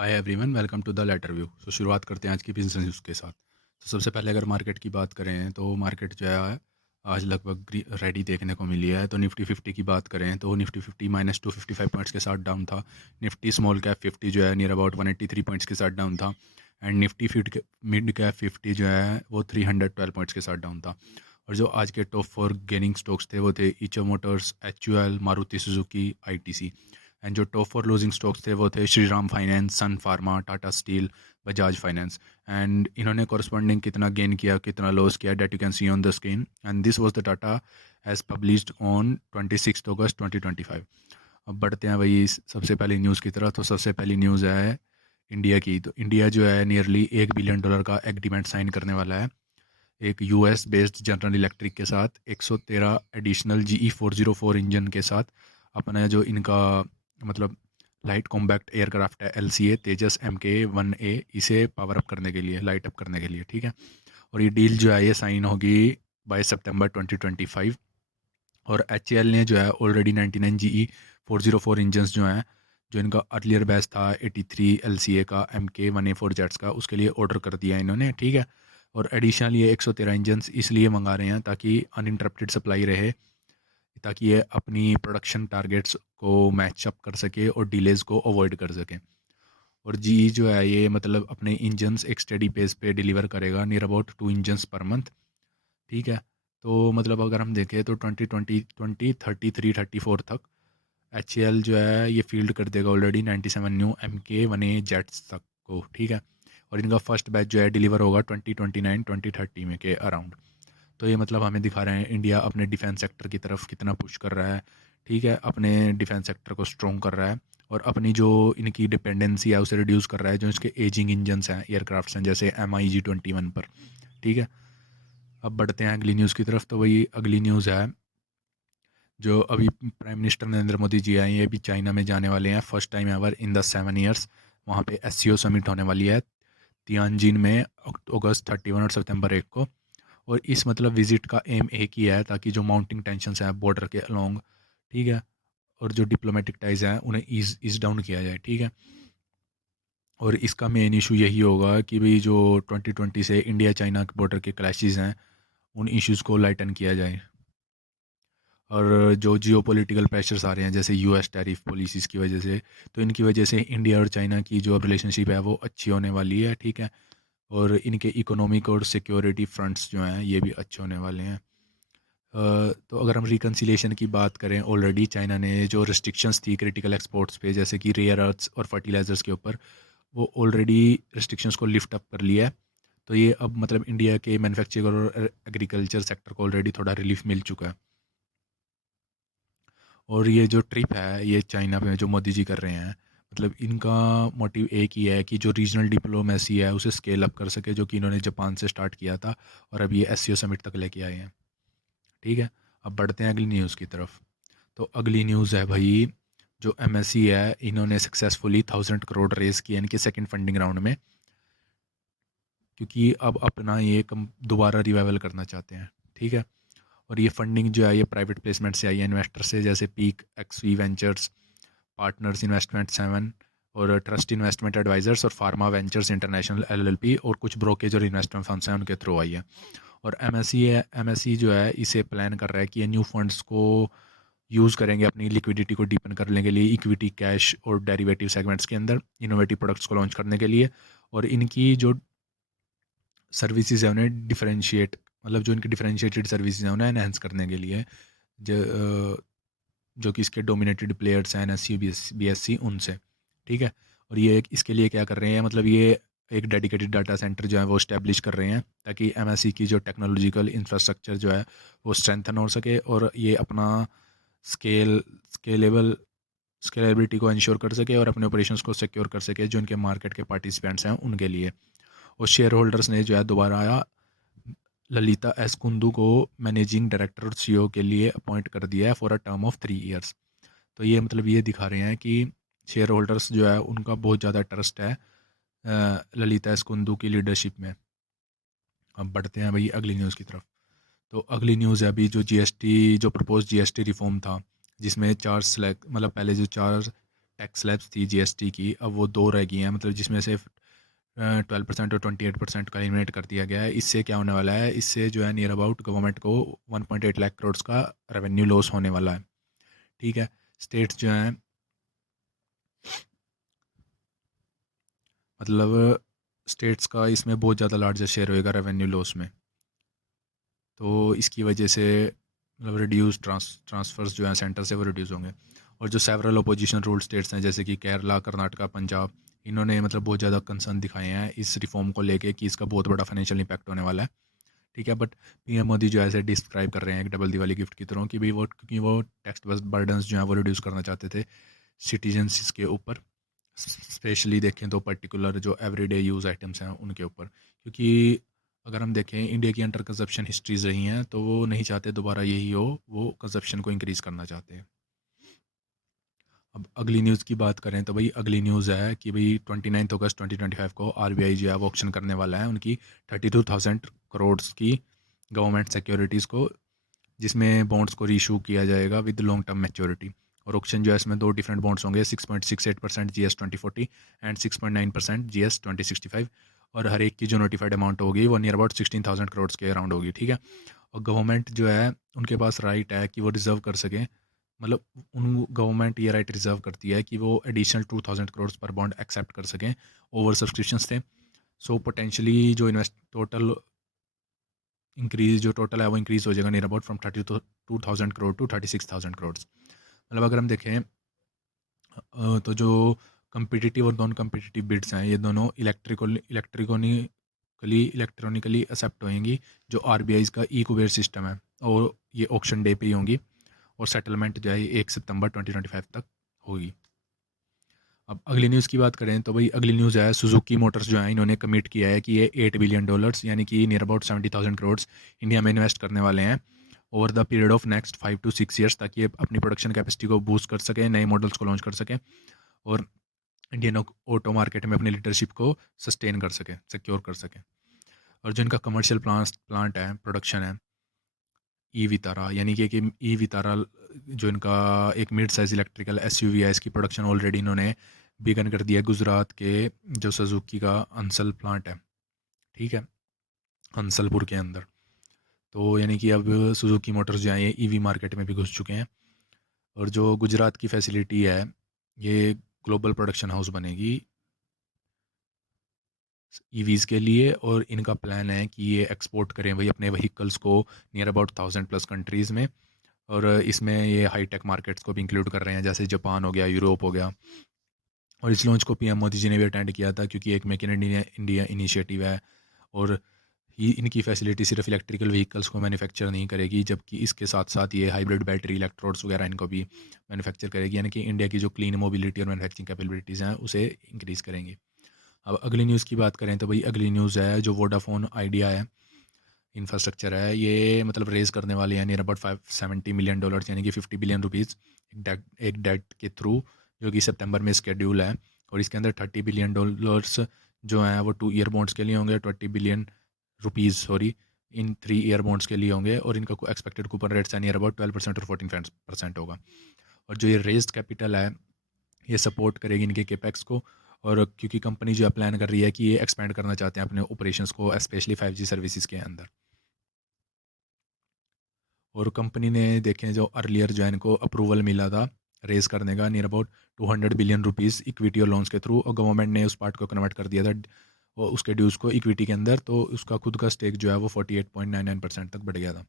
Hi everyone, welcome to the letter view. शुरुआत करते हैं आज की बिजनेस न्यूज़ के साथ। तो सबसे पहले अगर मार्केट की बात करें तो मार्केट जो है आज लगभग रेडी देखने को मिली है। तो निफ्टी 50 की बात करें तो निफ्टी 50 -255 पॉइंट्स के साथ डाउन था। निफ्टी स्मॉल कैप 50 जो है नियर अबाउट 183 पॉइंट्स के साथ डाउन था। एंड निफ्टी मिड कैप 50 जो है वो 312 पॉइंट्स के साथ डाउन था। और जो आज के टॉप 4 गेनिंग स्टॉक्स थे वो थे Eicher Motors, HUL, Maruti Suzuki, ITC। And जो टॉप 4 लूजिंग स्टॉक्स थे वो थे Shriram Finance, Sun Pharma, Tata Steel, Bajaj Finance. And इन्होंने कॉरस्पॉन्डिंग कितना गेन किया, कितना लॉस किया, that you can see on the screen. And this was the data as published on 26 August 2025। अब बढ़ते हैं वही सबसे पहली न्यूज़ की तरफ। तो सबसे पहली न्यूज़ है इंडिया की। तो इंडिया जो है नियरली $1 बिलियन का एग्रीमेंट साइन करने वाला है एक US बेस्ड जनरल इलेक्ट्रिक के साथ, 113 एडिशनल GE404 इंजन के साथ। अपना जो इनका मतलब लाइट कॉम्बैक्ट एयरक्राफ्ट है LCA तेजस MK-1A, इसे पावर अप करने के लिए, लाइट अप करने के लिए, ठीक है। और ये डील जो है ये साइन होगी बाय सितंबर 2025। और HAL ने जो है ऑलरेडी 99 GE404 इंजन्स जो हैं, जो इनका अर्लियर बैच था 83 LCA का MK-1A4 जेट्स का, उसके लिए ऑर्डर कर दिया इन्होंने, ठीक है। और एडिशनल ये 113 इंजन्स इसलिए मंगा रहे हैं ताकि अनइंटरप्टेड सप्लाई रहे, ताकि ये अपनी प्रोडक्शन टारगेट्स को मैच अप कर सके और डिलेज को अवॉइड कर सके। और GE जो है ये मतलब अपने इंजन्स एक स्टेडी पेस पे डिलीवर करेगा, near about 2 engines per month, ठीक है। तो मतलब अगर हम देखें तो 2033-34 तक HAL जो है ये फील्ड कर देगा ऑलरेडी 97 न्यू MK-1A जेट्स तक को, ठीक है। और इनका फर्स्ट बैच जो है डिलीवर होगा 2029-2030 में के अराउंड। तो ये मतलब हमें दिखा रहे हैं इंडिया अपने डिफेंस सेक्टर की तरफ कितना पुश कर रहा है, ठीक है। अपने डिफेंस सेक्टर को स्ट्रॉन्ग कर रहा है और अपनी जो इनकी डिपेंडेंसी है उसे रिड्यूस कर रहा है, जो इसके एजिंग इंजन्स हैं, एयरक्राफ्ट्स हैं, जैसे MiG-21 पर, ठीक है। अब बढ़ते हैं अगली न्यूज़ की तरफ। तो वही अगली न्यूज़ है जो अभी प्राइम मिनिस्टर नरेंद्र मोदी जी आए, ये भी चाइना में जाने वाले हैं first time ever in the 7 years. वहाँ पे SCO समिट होने वाली है तियानजिन में अगस्त 31 और सितंबर 1 को। और इस मतलब विजिट का एम एक ही है ताकि जो माउंटिंग टेंशन है बॉर्डर के अलोंग, ठीक है, और जो डिप्लोमेटिक टाइज हैं उन्हें ईज डाउन किया जाए, ठीक है। और इसका मेन इशू यही होगा कि भाई जो 2020 से इंडिया चाइना के बॉर्डर के क्लैशेस हैं उन इश्यूज़ को लाइटन किया जाए। और जो जियोपॉलिटिकल प्रेशर्स आ रहे हैं जैसे US टैरिफ पॉलिसीज़ की वजह से, तो इनकी वजह से इंडिया और चाइना की जो अब रिलेशनशिप है वो अच्छी होने वाली है, ठीक है। और इनके इकोनॉमिक और सिक्योरिटी फ्रंट्स जो हैं ये भी अच्छे होने वाले हैं। तो अगर हम रिकन्सिलिएशन की बात करें, ऑलरेडी चाइना ने जो रिस्ट्रिक्शंस थी क्रिटिकल एक्सपोर्ट्स पे जैसे कि रेयर अर्थ्स और फर्टिलाइजर्स के ऊपर, वो ऑलरेडी रिस्ट्रिक्शंस को लिफ्ट अप कर लिया है। तो ये अब मतलब इंडिया के मैन्युफैक्चरिंग और एग्रीकल्चर सेक्टर को ऑलरेडी थोड़ा रिलीफ मिल चुका है। और ये जो ट्रिप है ये चाइना पे जो मोदी जी कर रहे हैं, मतलब इनका मोटिव एक ही है कि जो रीजनल डिप्लोमेसी है उसे स्केल अप कर सके, जो कि इन्होंने जापान से स्टार्ट किया था और अब ये SCO समिट तक लेके आए हैं, ठीक है। अब बढ़ते हैं अगली न्यूज़ की तरफ। तो अगली न्यूज़ है भाई जो MSC है, इन्होंने सक्सेसफुली 1000 करोड़ रेज किया इनके सेकंड फंडिंग राउंड में, क्योंकि अब अपना ये कम दोबारा रिवाइवल करना चाहते हैं, ठीक है। और ये फंडिंग जो है ये प्राइवेट प्लेसमेंट से आई है इन्वेस्टर से, जैसे peak XV ventures, partners investment 7 और ट्रस्ट इन्वेस्टमेंट एडवाइजर्स और फार्मा वेंचर्स इंटरनेशनल LLP और कुछ ब्रोकेज और इन्वेस्टमेंट फंड्स हैं उनके थ्रू आई है। और MSC जो है इसे प्लान कर रहा है कि ये न्यू फंड्स को यूज़ करेंगे अपनी लिक्विडिटी को डीपन करने के लिए, इक्विटी, कैश और डेरिवेटिव सेगमेंट्स के अंदर इनोवेटिव प्रोडक्ट्स को लॉन्च करने के लिए। और इनकी जो सर्विसेज है उन्हें डिफरेंशिएट, मतलब जो इनकी डिफरेंशिएटेड सर्विसेज हैं उन्हें एनहेंस करने के लिए, जो कि इसके डोमिनेटेड प्लेयर्स हैं NSE BSC उनसे, ठीक है। और ये इसके लिए क्या कर रहे हैं, मतलब ये एक डेडिकेटेड डाटा सेंटर जो है वो इस्टेब्लिश कर रहे हैं ताकि MSC की जो टेक्नोलॉजिकल इंफ्रास्ट्रक्चर जो है वो स्ट्रेंथन हो सके और ये अपना स्केलेबल स्केलेबिलिटी को इंश्योर कर सके और अपने ऑपरेशंस को सिक्योर कर सके जो इनके मार्केट के पार्टिसिपेंट्स हैं उनके लिए। और शेयर होल्डर्स ने जो है दोबारा आया ललिता एस कुंदू को मैनेजिंग डायरेक्टर और CEO के लिए अपॉइंट कर दिया है for a term of 3 years. तो ये मतलब ये दिखा रहे हैं कि शेयर होल्डर्स जो है उनका बहुत ज़्यादा ट्रस्ट है ललिता एस कुंदू की लीडरशिप में। अब बढ़ते हैं भाई अगली न्यूज़ की तरफ। तो अगली न्यूज़ है अभी जो प्रपोज GST रिफॉर्म था, जिसमें चार सेलेक्ट मतलब पहले जो चार टैक्स स्लैब्स थी जीएसटी की, अब वो 2 रह गई हैं, मतलब जिसमें से 12% और 28% का एलिमिनेट कर दिया गया है। इससे क्या होने वाला है, इससे जो है नियर अबाउट गवर्नमेंट को 1.8 लाख करोड़ का रेवेन्यू लॉस होने वाला है। ठीक है, स्टेट्स जो हैं, मतलब स्टेट्स का इसमें बहुत ज़्यादा लार्जेस्ट शेयर होएगा रेवेन्यू लॉस में। तो इसकी वजह से मतलब रिड्यूस ट्रांसफ़र्स जो हैं सेंटर से वो रिड्यूस होंगे। और जो सेवरल अपोजिशन रूल स्टेट्स हैं जैसे कि केरला, कर्नाटका, पंजाब, इन्होंने मतलब बहुत ज़्यादा कंसर्न दिखाए हैं इस रिफॉर्म को लेके कि इसका बहुत बड़ा फाइनेंशियल इंपैक्ट होने वाला है। ठीक है, बट पीएम मोदी जो है ऐसे डिस्क्राइब कर रहे हैं एक डबल दिवाली गिफ्ट की तरह कि भाई वो, क्योंकि वो टैक्स बर्डन्स जो हैं वो रिड्यूस करना चाहते थे सिटीजन्स के ऊपर, स्पेशली देखें तो पर्टिकुलर जो एवरीडे यूज़ आइटम्स हैं उनके ऊपर। क्योंकि अगर हम देखें इंडिया की अंडर कंजप्शन हिस्ट्रीज रही हैं तो वो नहीं चाहते दोबारा यही हो, वो कंजप्शन को इंक्रीज़ करना चाहते हैं। अब अगली न्यूज़ की बात करें तो भाई अगली न्यूज़ है कि भाई 29 अगस्त 2025 को आरबीआई जो है वो ऑक्शन करने वाला है उनकी 32,000 करोड़ की गवर्नमेंट सिक्योरिटीज़ को, जिसमें बॉन्ड्स को रीशू किया जाएगा विद लॉन्ग टर्म मैच्योरिटी। और ऑक्शन जो है इसमें 2 डिफरेंट बॉन्ड्स होंगे, 6.68% GS 2040 एंड 6.9% GS 2065। और हर एक की जो नोटिफाइड अमाउंट होगी वो नियर अबाउट 16,000 करोड़ के अराउंड होगी। ठीक है, और गवर्नमेंट जो है उनके पास राइट है कि वो रिजर्व कर सकें, मतलब उन गवर्नमेंट ये राइट रिजर्व करती है कि वो एडिशनल 2,000 करोड़ पर बॉन्ड एक्सेप्ट कर सकें ओवर सब्सक्रिप्शंस थे। सो पोटेंशली जो इन्वेस्ट टोटल इंक्रीज जो टोटल है वो इंक्रीज हो जाएगा near about from 32,000 crore to 36,000 crore. मतलब अगर हम देखें तो जो कम्पिटिटिव और नॉन कम्पिटिटिव बिड्स हैं ये दोनों इलेक्ट्रॉनिकली एक्सेप्ट होंगी जो आरबीआई का ई कुबेर सिस्टम है, और ये ऑक्शन डे पे ही होंगी, और सेटलमेंट जो है 1 सितंबर 2025 तक होगी। अब अगली न्यूज़ की बात करें तो भाई अगली न्यूज़ है सुजुकी मोटर्स जो है इन्होंने कमिट किया है कि ये $8 बिलियन यानी कि नियर अबाउट 70,000 करोड़ इंडिया में इन्वेस्ट करने वाले हैं over the period of next 5 to 6 years, ताकि ये अपनी प्रोडक्शन कैपेसिटी को बूस्ट कर सकें, नए मॉडल्स को लॉन्च कर सकें और इंडियन ऑटो मार्केट में अपनी लीडरशिप को सस्टेन कर सकें, सिक्योर कर सकें। और जो इनका कमर्शियल प्लांट है, प्रोडक्शन है, ई वितारा, यानी कि ई वितारा जो इनका एक मिड साइज इलेक्ट्रिकल एसयूवी है, इसकी प्रोडक्शन ऑलरेडी इन्होंने बिगन कर दिया गुजरात के जो सुजुकी का अंसल प्लांट है। ठीक है, हंसलपुर के अंदर। तो यानी कि अब सुजुकी मोटर्स जो है ये ईवी मार्केट में भी घुस चुके हैं, और जो गुजरात की फैसिलिटी है ये ग्लोबल प्रोडक्शन हाउस बनेगी ईवीज़ के लिए, और इनका प्लान है कि ये एक्सपोर्ट करें भाई अपने व्हीकल्स को नियर अबाउट 1,000+ कंट्रीज़ में। और इसमें ये हाईटेक मार्केट्स को भी इंक्लूड कर रहे हैं जैसे जापान हो गया, यूरोप हो गया। और इस लॉन्च को पीएम मोदी जी ने भी अटेंड किया था क्योंकि एक make in India India initiative है, और ही इनकी फैसिलिटी सिर्फ इलेक्ट्रिकल व्हीकल्स को मैन्युफैक्चर नहीं करेगी, जबकि इसके साथ साथ ये हाइब्रिड बैटरी इलेक्ट्रोड्स वगैरह इनको भी मैन्युफैक्चर करेगी, यानी कि इंडिया की जो क्लीन मोबिलिटी और मैन्युफैक्चरिंग कैपेबिलिटीज़ हैं उसे इंक्रीज़ करेंगी। अब अगली न्यूज़ की बात करें तो भाई अगली न्यूज़ है जो वोडाफोन आइडिया है, इंफ्रास्ट्रक्चर है, ये मतलब रेज़ करने वाले हैं नियर अबाउट $570 मिलियन, यानी कि 50 बिलियन रुपीज़ एक डेट के थ्रू, जो कि सितंबर में स्केड्यूल है। और इसके अंदर $30 बिलियन जो हैं वो 2 ईयर बॉन्ड्स के लिए होंगे, 20 बिलियन रुपीज़ सॉरी इन 3 ईयर बॉन्ड्स के लिए होंगे, और इनका एक्सपेक्टेड कूपन रेट्स है नियर अबाउट 12% और 14% होगा। और जो ये रेज्ड कैपिटल है ये सपोर्ट करेगी इनके केपेक्स को, और क्योंकि कंपनी जो है प्लान कर रही है कि ये एक्सपेंड करना चाहते हैं अपने ऑपरेशंस को स्पेशली 5G सर्विसेज के अंदर। और कंपनी ने देखें जो अर्लियर जो है इनको अप्रूवल मिला था रेज करने का near about 200 billion rupees equity और लोन्स के थ्रू, और गवर्नमेंट ने उस पार्ट को कन्वर्ट कर दिया था और उसके ड्यूज़ को इक्विटी के अंदर, तो उसका खुद का स्टेक जो है वो 48.99% तक बढ़ गया था।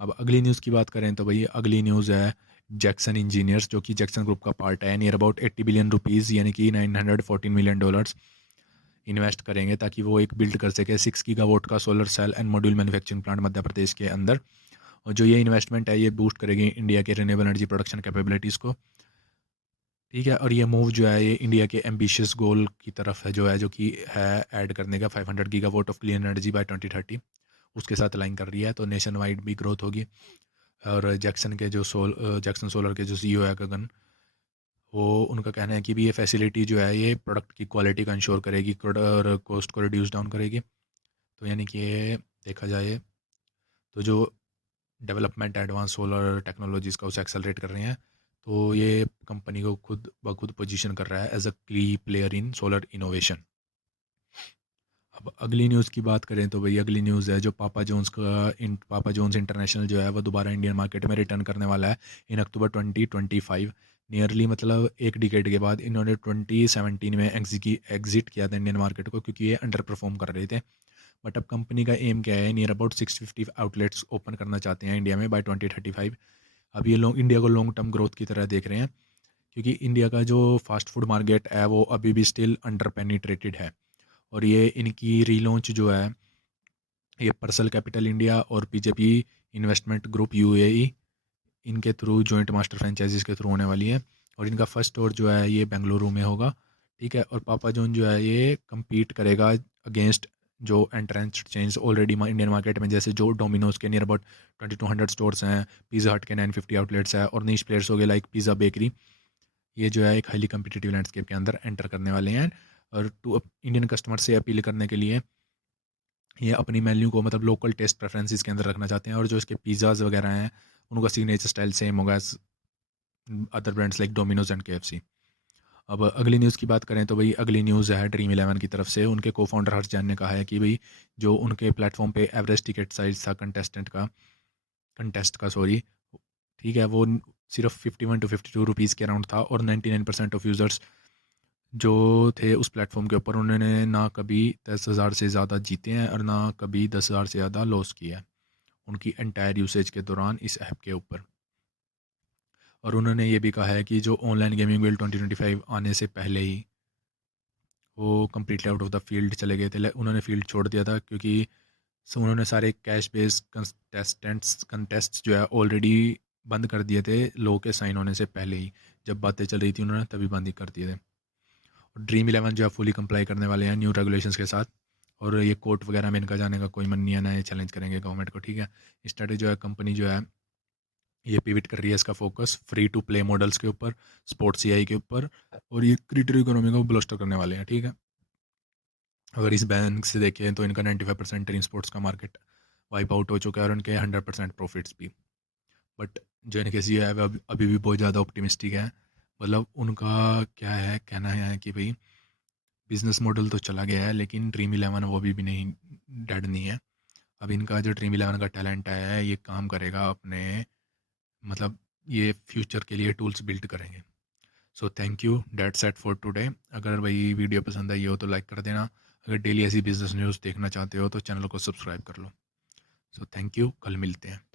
अब अगली न्यूज़ की बात करें तो भाई अगली न्यूज़ है जैक्सन इंजीनियर्स, जो कि जैक्सन ग्रुप का पार्ट है, नियर अबाउट 80 बिलियन रुपीज़ यानी कि $914 मिलियन इन्वेस्ट करेंगे ताकि वो एक बिल्ड कर सके 6 गीगावाट का solar cell and module manufacturing plant Madhya Pradesh के अंदर। और जो ये इन्वेस्टमेंट है ये बूस्ट करेगी इंडिया के रिन्यूएबल एनर्जी प्रोडक्शन कैपेबिलिटीज़ को। ठीक है, और ये मूव जो है ये इंडिया के एम्बिशियस गोल की तरफ है, जो कि है ऐड करने का 500 gigawatt of clean energy by 2030, उसके साथ अलाइन कर रही है, तो नेशन वाइड भी ग्रोथ होगी। और जैक्सन सोलर के जो सीईओ है गगन, वो उनका कहना है कि भी ये फैसिलिटी जो है ये प्रोडक्ट की क्वालिटी का इंश्योर करेगी और कॉस्ट को रिड्यूस डाउन करेगी। तो यानी कि ये देखा जाए तो जो डेवलपमेंट एडवांस सोलर टेक्नोलॉजीज़ का उसे एक्सेलरेट कर रहे हैं, तो ये कंपनी को खुद ब खुद पोजीशन कर रहा है एज अ की प्लेयर इन सोलर इनोवेशन। अब अगली न्यूज़ की बात करें तो भाई अगली न्यूज़ है जो पापा जॉन्स इंटरनेशनल जो है वो दोबारा इंडियन मार्केट में रिटर्न करने वाला है इन अक्टूबर 2025। नियरली मतलब एक डिकेड के बाद इन्होंने 2017 में एग्जिट किया था इंडियन मार्केट को, क्योंकि ये अंडर परफॉर्म कर रहे थे। बट अब कंपनी का एम क्या है, नियर अबाउट 650 आउटलेट्स ओपन करना चाहते हैं इंडिया में बाय 2035। अब ये लोग इंडिया को लॉन्ग टर्म ग्रोथ की तरह देख रहे हैं, क्योंकि इंडिया का जो फास्ट फूड मार्केट है वो अभी भी स्टिल अंडर पेनिट्रेटेड है। और ये इनकी रीलॉन्च जो है ये पर्सल कैपिटल इंडिया और पीजेपी इन्वेस्टमेंट ग्रुप यूएई इनके थ्रू जॉइंट मास्टर फ्रेंचाइजीज के थ्रू होने वाली है। और इनका फर्स्ट स्टोर जो है ये बेंगलुरु में होगा, ठीक है। और पापा जॉन जो है ये कम्पीट करेगा अगेंस्ट जो एंट्रेंस्ड चेन्स ऑलरेडी इंडियन मार्केट में, जैसे जो डोमिनोज के नियर अबाउट 2200 स्टोर्स हैं, पिज़्ज़ा हट के 950 आउटलेट्स हैं, और नीश प्लेयर्स हो गए लाइक पिज़्ज़ा बेकरी। ये जो है एक हाईली कम्पिटिटिव लैंडस्केप के अंदर एंटर करने वाले हैं। और टू इंडियन कस्टमर से अपील करने के लिए ये अपनी मेन्यू को मतलब लोकल टेस्ट प्रेफरेंसेस के अंदर रखना चाहते हैं, और जो इसके पिज़्ज़ाज वगैरह हैं उनका सिग्नेचर स्टाइल सेम होगा as other brands like Domino's and KFC. अब अगली न्यूज़ की बात करें तो भाई अगली न्यूज़ है ड्रीम इलेवन की तरफ से। उनके को फाउंडर हर्ष जैन ने कहा है कि भाई जो उनके प्लेटफॉर्म पे एवरेज टिकट साइज था कंटेस्ट का सॉरी, ठीक है, वो सिर्फ 51 to 52 रुपीज़ के अराउंड था। और 99% ऑफ यूज़र्स जो थे उस प्लेटफॉर्म के ऊपर उन्होंने ना कभी 10,000 से ज़्यादा जीते हैं और ना कभी 10,000 से ज़्यादा लॉस किया है उनकी एंटायर यूसेज के दौरान इस ऐप के ऊपर। और उन्होंने ये भी कहा है कि जो ऑनलाइन गेमिंग बिल 2025 आने से पहले ही वो completely out of the field चले गए थे। उन्होंने फील्ड छोड़ दिया था, क्योंकि उन्होंने सारे कैश बेस्ड कंटेस्ट जो है ऑलरेडी बंद कर दिए थे लो के साइन होने से पहले ही। जब बातें चल रही थी उन्होंने तभी बंद ही कर दिए थे। और ड्रीम इलेवन जो है फुली कंप्लाई करने वाले हैं न्यू रेगुलेशंस के साथ। और ये कोर्ट वगैरह में इनका जाने का कोई मन नहीं है ना, ये चैलेंज करेंगे गवर्नमेंट को, ठीक है। स्टार्ट जो है कंपनी जो है ये पिविट कर रही है इसका focus free to play models के ऊपर, स्पोर्ट्स एआई के ऊपर, और ये क्रिएटर इकोनॉमी को ब्लोस्टर करने वाले हैं, ठीक है। अगर इस बैंक से देखें तो इनका 95% इन स्पोर्ट्स का मार्केट वाइप आउट हो चुका है और उनके 100% प्रॉफिट्स भी। बट जो इनके सी है वो अभी भी बहुत ज़्यादा ऑप्टिमिस्टिक है। मतलब उनका क्या है कहना है कि भाई बिजनेस मॉडल तो चला गया है लेकिन ड्रीम इलेवन वो अभी भी नहीं डेड नहीं है। अब इनका जो ड्रीम इलेवन का टैलेंट है ये काम करेगा अपने, मतलब ये फ्यूचर के लिए टूल्स बिल्ड करेंगे। So thank you, that's set for today. अगर भाई वीडियो पसंद आई हो तो लाइक कर देना। अगर डेली ऐसी बिजनेस न्यूज़ देखना चाहते हो तो चैनल को सब्सक्राइब कर लो। सो थैंक यू, कल मिलते हैं।